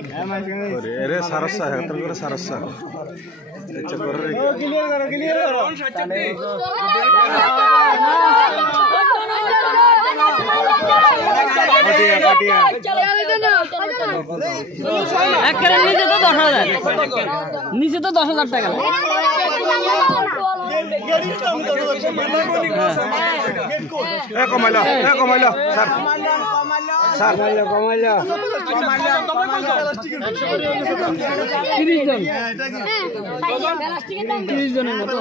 अरे सरसा है तो करे सरसा अच्छा कर रे क्लियर करो नीचे तो 10,000 টাকা कमाइलो सर कमाइलो 30 জনের মতো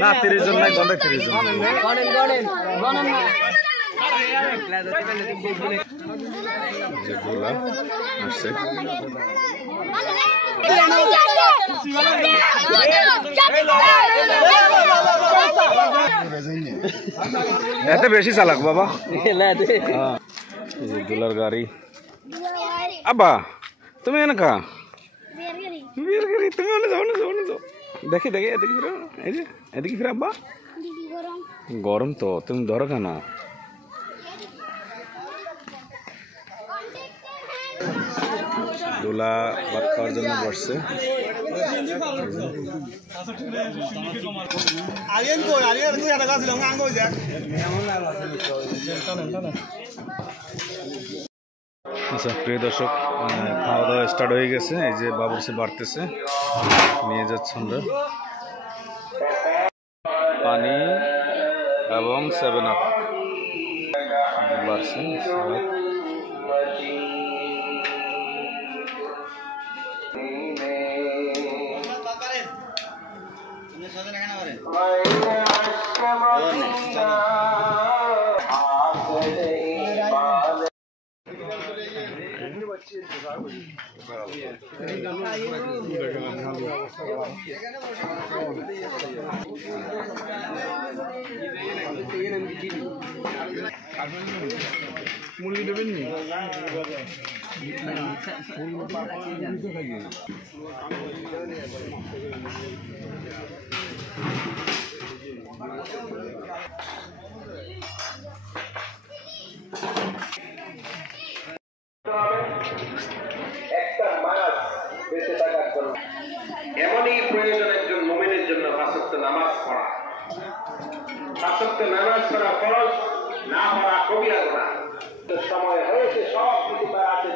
না 30 জন নাই গন্ডে 30 জন গণন না যেগুলা আসছে এতে বেশি চালাক বাবা দুলার গাড়ি আব্বা তুমি এনকা বিয়ের গাড়ি তুমি ওনে যাও দেখি এদিকে ফিরো এই যে এদিকে ফিরে আব্বা গরম তো তুমি ধরো কেন দুলা ভাত খাওয়ার জন্য বসছে আচ্ছা প্রিয় দর্শক খাওয়া দাওয়া স্টার্ট হয়ে গেছে এই যে বাবুর্চি বাড়তেছে নিয়ে যাচ্ছে আমরা পানি এবং 7 আপ বাড়ছে মুরগি দেবেন নি এমনই প্রয়োজন একজন মুমিনের জন্য 5 ওয়াক্ত নামাজ পড়া 5 ওয়াক্ত নামাজ পড়া ফরজ না পড়া কবিরা গুনাহ সময় হয়েছে সব কিছু তার আছে